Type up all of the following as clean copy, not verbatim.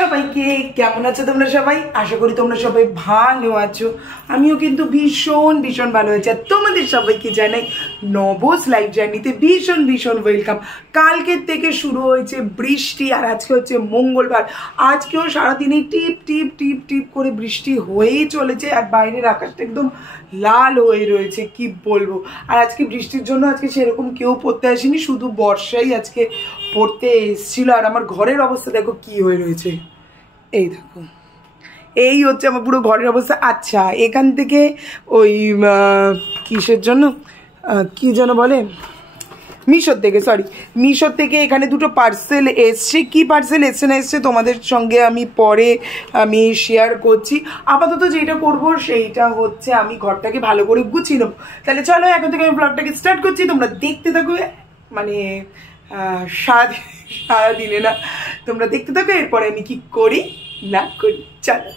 সবাইকে, কেমন আছো তোমরা সবাই? আশা করি তোমরা সবাই ভালো আছো। আমিও কিন্তু ভীষণ ভীষণ ভালো আছি। আর তোমাদের সবাইকে জানাই নবস লাইফ জার্নিতে ভীষণ ভীষণ ওয়েলকাম। কালকের থেকে শুরু হয়েছে বৃষ্টি, আর আজকে হচ্ছে মঙ্গলবার। আজকেও সারাদিনে টিপ টিপ টিপ টিপ করে বৃষ্টি হয়েই চলেছে, আর বাইরের আকাশটা একদম লাল হয়ে রয়েছে, কি বলবো। আর আজকে বৃষ্টির জন্য আজকে সেরকম কেউ পড়তে আসেনি, শুধু বর্ষাই আজকে পড়তে এসেছিল। আর আমার ঘরের অবস্থা দেখো কি হয়ে রয়েছে, এই দেখো, এই হচ্ছে আমার পুরো ঘরের অবস্থা। আচ্ছা, এখান থেকে ওই কিসের জন্য কি যেন বলে, মিশোর থেকে, সরি মিশোর থেকে এখানে দুটো পার্সেল এসছে। কি পার্সেল এসছে না এসছে তোমাদের সঙ্গে আমি পরে শেয়ার করছি। আপাতত যেটা করবো সেইটা হচ্ছে আমি ঘরটাকে ভালো করে গুছিয়ে নেবো। তাহলে চলো এখন থেকে আমি ব্লগটাকে স্টার্ট করছি, তোমরা দেখতে থাকো। মানে সারাদিনে না, তোমরা দেখতে থাকো এরপরে আমি কি করি না করি। চলো।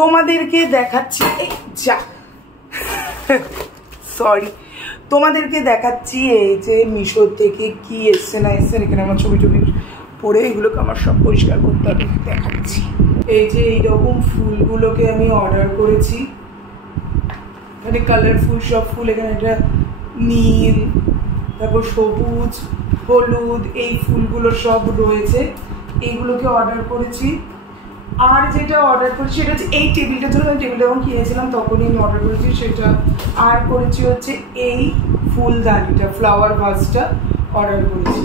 তোমাদেরকে দেখাচ্ছি, যা সরি, তোমাদেরকে দেখাচ্ছি এই যে মিশো থেকে কি এসছে না এসছে। এখানে আমার ছবি টবি পরে এগুলোকে আমার সব পরিষ্কার করতে হবে, দেখাচ্ছি। এই যে এইরকম ফুলগুলোকে আমি অর্ডার করেছি, এখানে কালারফুল সব ফুল, এখানে একটা নীল, তারপর সবুজ, হলুদ, এই ফুলগুলো সব রয়েছে। এইগুলোকে অর্ডার করেছি। আর যেটা অর্ডার করেছি সেটা হচ্ছে এই টেবিলটার জন্য, আমি টেবিলটা যখন কিনেছিলাম তখনই আমি অর্ডার করেছি সেটা। আর করেছি হচ্ছে এই ফুলদানিটা, ফ্লাওয়ার ভাসটা অর্ডার করেছি।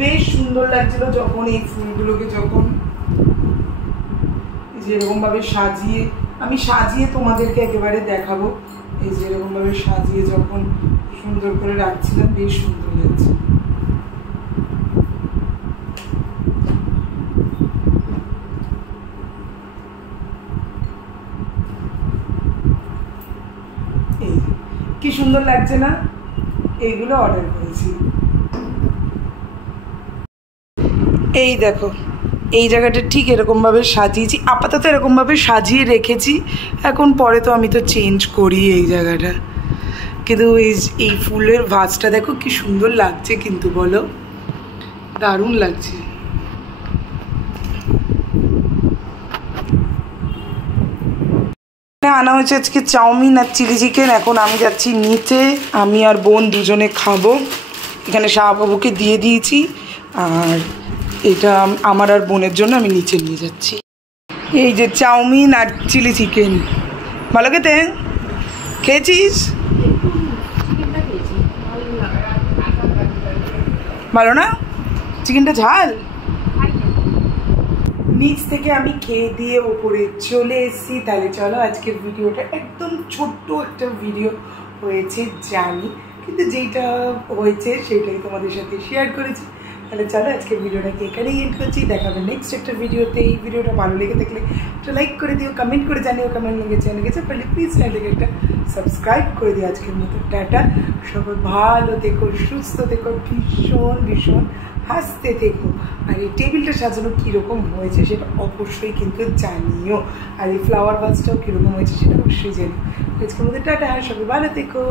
বেশ সুন্দর লাগছিল যখন এই ফুলগুলোকে যখন যেরকমভাবে সাজিয়ে, আমি সাজিয়ে তোমাদেরকে একেবারে দেখাবো। এই যেরকমভাবে সাজিয়ে যখন সুন্দর করে রাখছিলাম, বেশ সুন্দর লাগছে। কি সুন্দর লাগছে না? এইগুলো অর্ডার করেছি। এই দেখো, এই জায়গাটা ঠিক এরকমভাবে সাজিয়েছি, আপাতত এরকমভাবে সাজিয়ে রেখেছি। এখন পরে তো আমি তো চেঞ্জ করি এই জায়গাটা, কিন্তু এই ফুলের ভাসটা দেখো কি সুন্দর লাগছে, কিন্তু বলো, দারুণ লাগছে। আনা হয়েছে আজকে চাউমিন আর চিলি চিকেন। এখন আমি যাচ্ছি নিচে, আমি আর বোন দুজনে খাবো। এখানে শাহবাবুকে দিয়ে দিয়েছি, আর এটা আমার আর বোনের জন্য আমি নিচে নিয়ে যাচ্ছি। এই যে চাউমিন আর চিলি চিকেন, ভালো খেতে? খেয়েছিস? ভালো না? চিকেনটা ঝাল। নিচ থেকে আমি খেয়ে দিয়ে ওপরে চলে এসেছি। তাহলে চলো, আজকের ভিডিওটা একদম ছোট্ট একটা ভিডিও হয়েছে জানি, কিন্তু যেটা হয়েছে সেটাই তোমাদের সাথে শেয়ার করেছি। তাহলে চলো, আজকের ভিডিওটাকে এখানেই এন্ড করছি। দেখাবে নেক্সট একটা ভিডিওতে। এই ভিডিওটা ভালো লেগে থাকলে একটা লাইক করে দিও, কমেন্ট করে জানিও কেমন লেগেছে। পারলে প্লিজ চ্যানেলটাকে একটা সাবস্ক্রাইব করে দিও। আজকের মতো টাটা, সবাই ভালো থেকো, সুস্থ থেকো, ভীষণ ভীষণ হাসতে থেকো। আর এই টেবিলটা সাজানো কীরকম হয়েছে সেটা অবশ্যই কিন্তু জানিও। আর এই ফ্লাওয়ার ভাসটাও কীরকম হয়েছে সেটা অবশ্যই জানিও। আজকের মধ্যে টাটা, সবাই ভালো থেকো।